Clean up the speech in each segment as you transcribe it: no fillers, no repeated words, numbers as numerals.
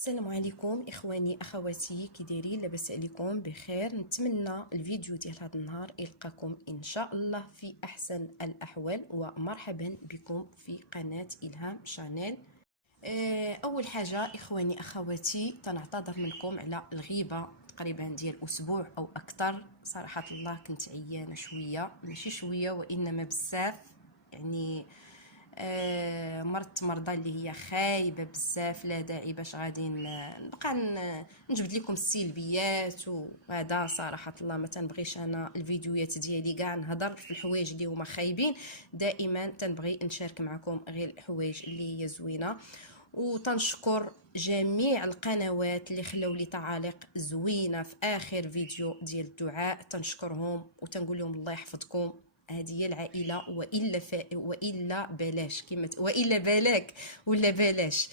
السلام عليكم اخواني اخواتي، كي دايرين؟ لاباس عليكم بخير؟ نتمنى الفيديو ديال هذا النهار يلقاكم ان شاء الله في احسن الاحوال، ومرحبا بكم في قناه الهام شانيل. اول حاجه اخواني اخواتي، تنعتذر منكم على الغيبه تقريبا ديال اسبوع او اكثر. صراحه الله كنت عيانه شويه، ماشي شويه وانما بزاف، يعني مرضت مرضى اللي هي خايبه بزاف، لا داعي باش غادي نبقى نجبد لكم السلبيات وهذا. صراحه الله ما تنبغيش انا الفيديوهات ديالي كاع نهضر في الحوايج اللي هما خايبين، دائما تنبغي نشارك معكم غير الحوايج اللي هي زوينه. وتنشكر جميع القنوات اللي خلاو لي تعاليق زوينه في اخر فيديو ديال الدعاء، تنشكرهم وتنقول لهم الله يحفظكم. هذه هي العائله، والا بلاش والا بلاك ولا بلاش.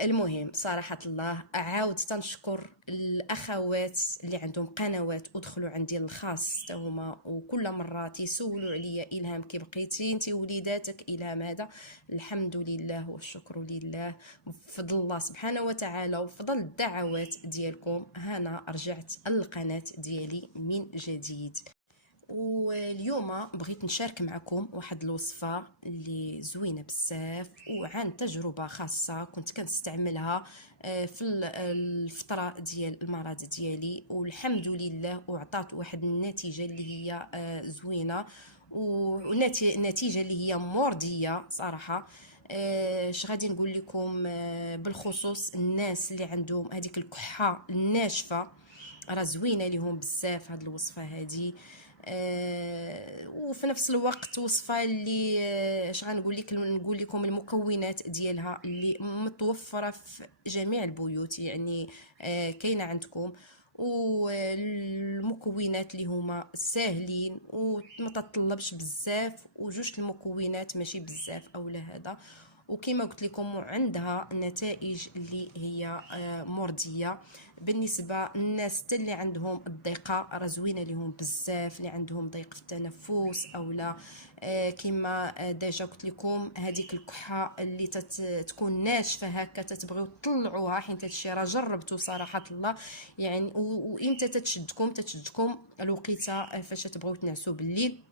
المهم صراحه الله عاود تنشكر الاخوات اللي عندهم قنوات ودخلوا عندي الخاص حتى هما، وكل مره تيسولوا عليا الهام كي بقيتي انت وليداتك الهام هذا. الحمد لله والشكر لله، بفضل الله سبحانه وتعالى وفضل الدعوات ديالكم هنا رجعت القناه ديالي من جديد. واليوم بغيت نشارك معكم واحد الوصفه اللي زوينه بزاف وعن تجربه خاصه كنت كنستعملها في الفتره ديال المرض ديالي، والحمد لله وعطات واحد النتيجه اللي هي زوينه، ونتيجه اللي هي مرضيه صراحه. اش غادي نقول لكم بالخصوص الناس اللي عندهم هذيك الكحه الناشفه، راه زوينه ليهم بزاف هاد الوصفه هذه. وفي نفس الوقت وصفه اللي اش غنقول لك، نقول لكم المكونات ديالها اللي متوفره في جميع البيوت، يعني كاينه عندكم، والمكونات اللي هما ساهلين وما تطلبش بزاف، وجوج المكونات ماشي بزاف اولا هذا. وكما قلت لكم عندها نتائج اللي هي مرضيه بالنسبه للناس اللي عندهم الضيقه، راه زوينه لهم بزاف، اللي عندهم ضيق في التنفس اولا كما ديجا قلت لكم هذيك الكحه اللي تكون ناشفه هكا تتبغيو تطلعوها، حيت هادشي راه جربته صراحه الله يعني. وامتى تتشدكم الوقيته فاش تبغيو تنعسوا بالليل،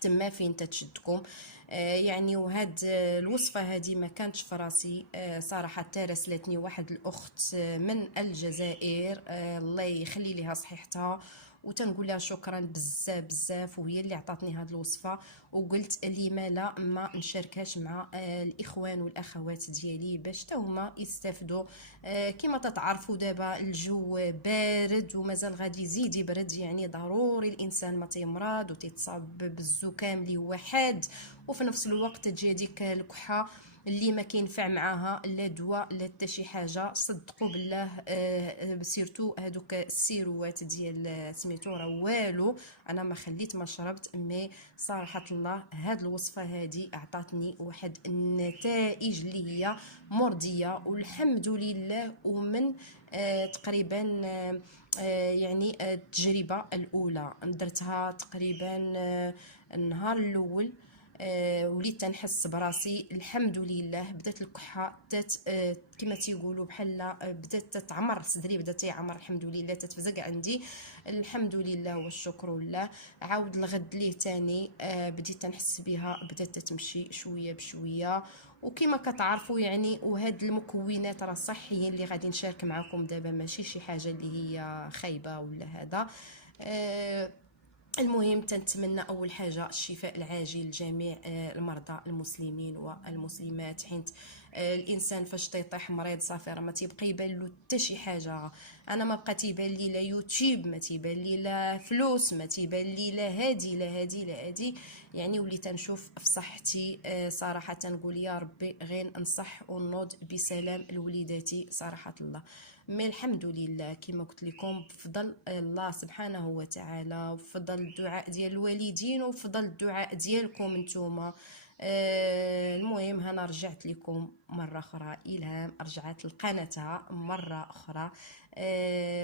تما فين تتشدكم. يعني وهاد الوصفه هذه ما كانتش في راسي صراحه، تراسلتني واحد الاخت من الجزائر، الله يخلي لها صحيحتها وتنقول لها شكرا بزاف بزاف، وهي اللي عطاتني هاد الوصفه. وقلت لي لا ما نشاركهاش مع الاخوان والاخوات ديالي باش حتى هما يستافدوا. كما تتعرفوا دابا الجو بارد ومازال غادي يزيد يبرد، يعني ضروري الانسان ما تيمرض وتيتصاب بالزكام اللي هو حاد، وفي نفس الوقت تجي هذيك الكحه اللي ما كينفع معاها لا دواء لا حتى شي حاجه. صدقوا بالله سيرتو هذوك السيروات ديال سميتو راه والو، انا ما خليت ما شربت، مي صراحه الله هاد الوصفه هذه اعطتني واحد النتائج اللي هي مرضيه والحمد لله. ومن تقريبا يعني التجربه الاولى درتها تقريبا النهار الاول، وليت تنحس براسي الحمد لله. بدات الكحه بدات كما تيقولوا بحال بدات تتعمر صدري، بدا تيعمر الحمد لله، تتفزق عندي الحمد لله والشكر لله. عاود الغد ليه تاني بديت تنحس بها، بدات تمشي شويه بشويه. وكما كتعرفوا يعني، وهاد المكونات راه صحيين اللي غادي نشارك معكم دابا، ماشي شي حاجه اللي هي خايبه ولا هذا. المهم تنتمنى اول حاجه الشفاء العاجل لجميع المرضى المسلمين والمسلمات، حيت الانسان فاش تيطيح مريض صافي راه ما تيبقى يبان له حتى شي حاجه. انا ما بقى تيبان لي لا يوتيوب، ما تيبان لي لا فلوس، ما تيبان لي لا هادي لا هادي لا هادي، يعني وليت نشوف في صحتي. صراحه نقول يا ربي غير نصح ونوض بسلام لوليداتي صراحه الله. مي الحمد لله كما قلت لكم بفضل الله سبحانه وتعالى، وبفضل الدعاء ديال الوالدين، وبفضل الدعاء ديالكم نتوما. المهم هنا رجعت لكم مره اخرى، الهام رجعت لقناتها مره اخرى.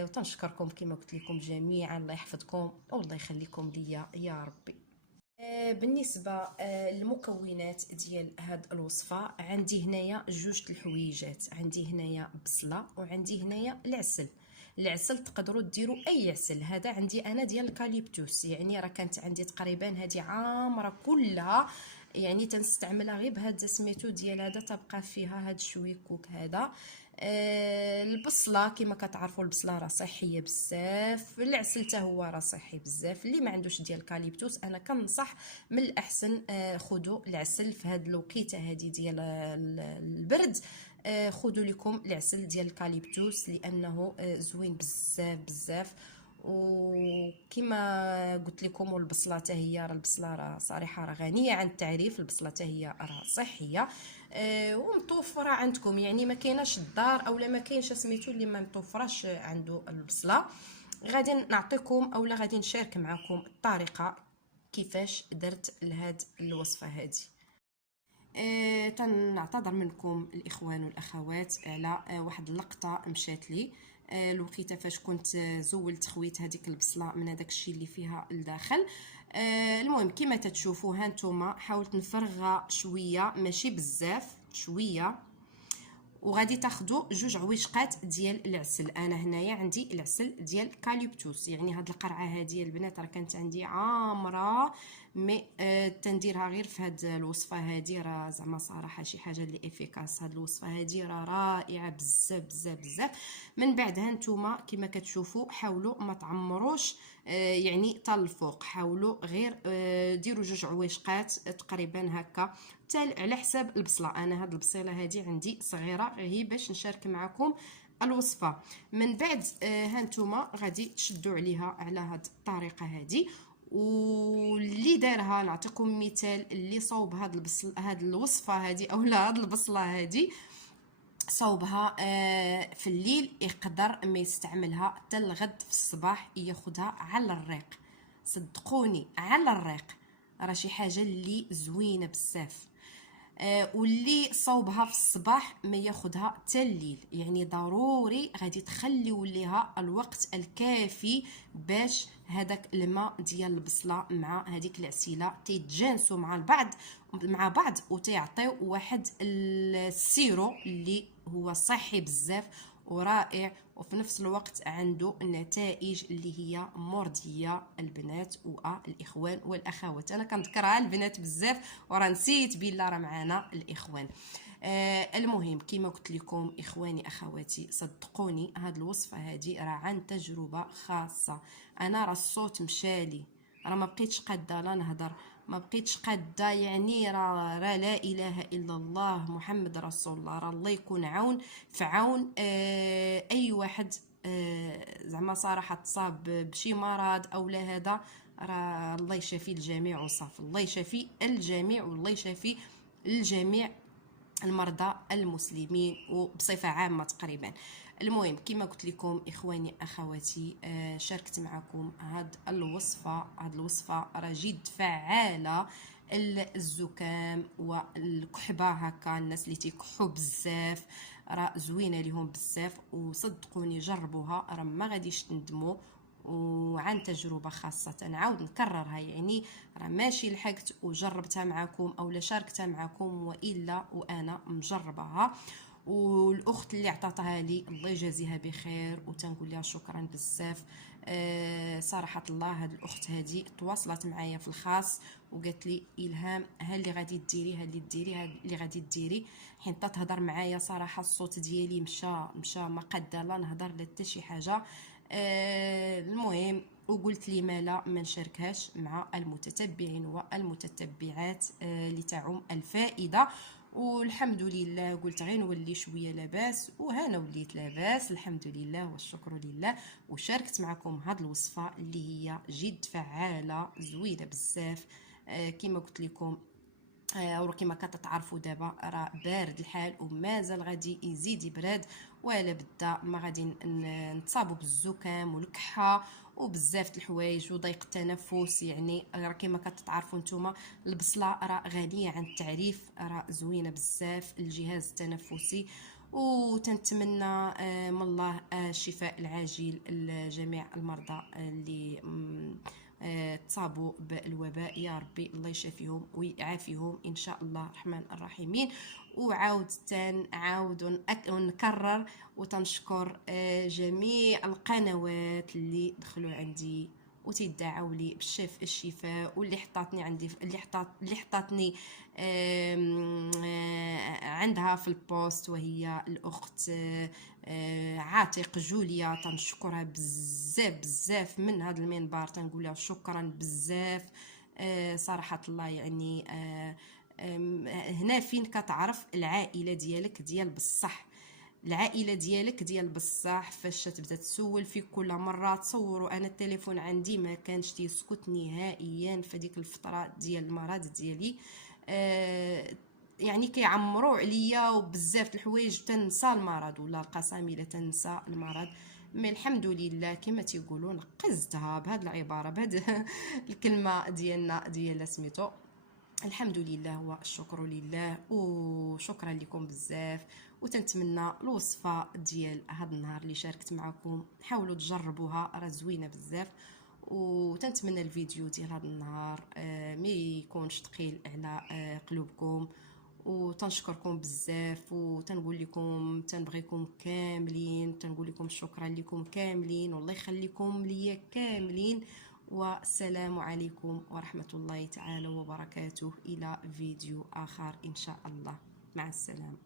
وتنشكركم كما قلت لكم جميعا، الله يحفظكم والله يخليكم ليا يا ربي. بالنسبه للمكونات ديال هاد الوصفه، عندي هنايا جوج الحويجات. عندي هنايا بصله، وعندي هنايا العسل تقدروا ديروا اي عسل. هذا عندي انا ديال الكاليبتوس، يعني راه كانت عندي تقريبا هذه عامره كلها، يعني تنستعملها غير بهذا سميتو ديال هذا، تبقى فيها هاد الشويكوك هذا. البصله كما كتعرفوا البصله راه صحيه بزاف، العسل حتى هو راه صحي بزاف. اللي ما عندوش ديال الكاليبتوس انا كنصح من الاحسن خذوا العسل في هاد الوقيته هذه ديال البرد. خذوا لكم العسل ديال الكاليبتوس لانه زوين بزاف بزاف. وكما قلت لكم البصله حتى هي، راه البصله راه صراحه راه غنيه عن التعريف. البصله حتى هي راه صحيه ومتوفره عندكم، يعني ما كايناش الدار اولا ما كاينش سميتو اللي ما متوفراش عنده البصله. غادي نعطيكم اولا غادي نشارك معكم الطريقه كيفاش درت لهاد الوصفه هذه. تنعتذر منكم الاخوان والاخوات على واحد اللقطه مشات لي الوقيته فاش كنت زولت خويت هذيك البصله من هذاك الشيء اللي فيها لداخل. المهم كما تتشوفوا هانتوما حاولت نفرغها شويه ماشي بزاف، شويه. وغادي تاخذوا جوج عويشقات ديال العسل. انا هنايا عندي العسل ديال كاليبتوس، يعني هاد القرعه هذه البنات راه كانت عندي عامره، مي تنديرها غير في هاد الوصفه هذه. راه زعما صراحه شي حاجه اللي افيكاس. هاد الوصفه هذه راه رائعه بزاف بزاف بزاف. من بعدها نتوما كما كتشوفوا حاولوا ما تعمروش يعني حتى الفوق، حاولوا غير ديروا جوج عويشقات تقريبا هكا على حساب البصله. انا هاد البصيله هذه عندي صغيره غير باش نشارك معكم الوصفه. من بعد هانتوما غادي تشدوا عليها على هاد الطريقه هذه. واللي دارها نعطيكم مثال، اللي صوب هاد البصل هاد الوصفه هذه اولا هاد البصله هذه صوبها في الليل، يقدر ما يستعملها حتى الغد في الصباح ياخذها على الريق. صدقوني على الريق راه شي حاجه اللي زوينه بزاف. واللي صوبها في الصباح ما ياخدها حتى الليل، يعني ضروري غادي تخليو ليها الوقت الكافي باش هذاك الماء ديال البصله مع هذيك العسيله تيتجانسوا مع بعض وتيعطيو واحد السيرو اللي هو صحي بزاف ورائع، وفي نفس الوقت عنده النتائج اللي هي مرضيه. البنات والاخوان والاخوات، انا كنذكرها البنات بزاف وراه نسيت بالله راه معنا الاخوان. المهم كما قلت لكم اخواني اخواتي، صدقوني هاد الوصفه هذه راه عن تجربه خاصه. انا راه الصوت مشالي، راه ما بقيتش قاده لا نهضر، ما بقيتش قاده، يعني راه لا اله الا الله محمد رسول الله. راه الله يكون عون في عون اي واحد زعما صراحه تصاب بشي مرض او لا هذا. راه الله يشافي الجميع وصافي، الله يشافي الجميع والله يشافي الجميع المرضى المسلمين وبصفه عامه تقريبا. المهم كما قلت لكم اخواني اخواتي شاركت معكم هاد الوصفه راه جد فعاله. الزكام والكحبه هكا، الناس اللي تيكحوا بزاف راه زوينه ليهم بزاف، وصدقوني جربوها راه ما غاديش تندموا. وعن تجربه خاصه نعاود نكررها، يعني راه ماشي لحقت وجربتها معكم او شاركتها معكم والا وانا مجرباها. والاخت اللي عطاتها لي الله يجازيها بخير وتنقول لها شكرا بزاف. صراحه الله هاد الاخت هذه تواصلت معايا في الخاص وقالت لي الهام ها اللي غادي ديري، ها اللي ديري، ها اللي غادي ديري. حين تهضر معايا صراحه الصوت ديالي مشى ما قاده لا نهضر لا حتى شي حاجه. المهم وقلت لي ما نشاركهاش مع المتتبعين والمتتبعات لتعم الفائده. والحمد لله قلت غير نولي شويه لاباس، وهنا وليت لاباس الحمد لله والشكر لله. وشاركت معكم هاد الوصفه اللي هي جد فعاله زوينه بزاف. كما قلت لكم وكما كتعرفوا دابا راه بارد الحال ومازال غادي يزيد يبرد، ولا بدا ما غادي نتصابوا بالزكام والكحه وبزاف الحوايج وضيق التنفس. يعني راه كما كتعرفوا نتوما البصله راه غنيه عن التعريف، راه زوينه بزاف الجهاز التنفسي. وتنتمنى من الله الشفاء العاجل لجميع المرضى اللي تصابوا بالوباء. يا ربي الله يشافيهم ويعافيهم ان شاء الله الرحمن الرحيمين. عاود نكرر وتنشكر جميع القنوات اللي دخلوا عندي وتدعوا لي الشفاء، واللي حطاتني عندي اللي حطاتني عندها في البوست، وهي الاخت عاتق جوليا. تنشكرها بزاف بزاف من هذا المنبر، تنقولها شكرا بزاف صراحه الله. يعني هنا فين كتعرف العائله ديالك ديال بصح، العائله ديالك ديال بصح. فاش تبدا تسول في كل مره تصوروا انا التليفون عندي ما كانش تيسكت نهائيا في ديك الفتره ديال المرض ديالي. يعني كيعمروا عليا وبزاف الحوايج تنسى المرض، ولا القسم الا تنسى المرض. مي الحمد لله كما تيقولوا نقزتها بهاد العباره، بهاد الكلمه ديالنا ديال سميتو. الحمد لله والشكر لله، وشكرا لكم بزاف. وتنتمنى الوصفه ديال هذا النهار اللي شاركت معكم حاولوا تجربوها، راه زوينه بزاف. وتنتمنى الفيديو ديال هذا النهار ما يكونش ثقيل على قلوبكم. وتنشكركم بزاف، وتنقول لكم تنبغيكم كاملين، تنقول لكم شكرا لكم كاملين، والله يخليكم ليا كاملين. والسلام عليكم ورحمة الله تعالى وبركاته، إلى فيديو آخر إن شاء الله. مع السلامة.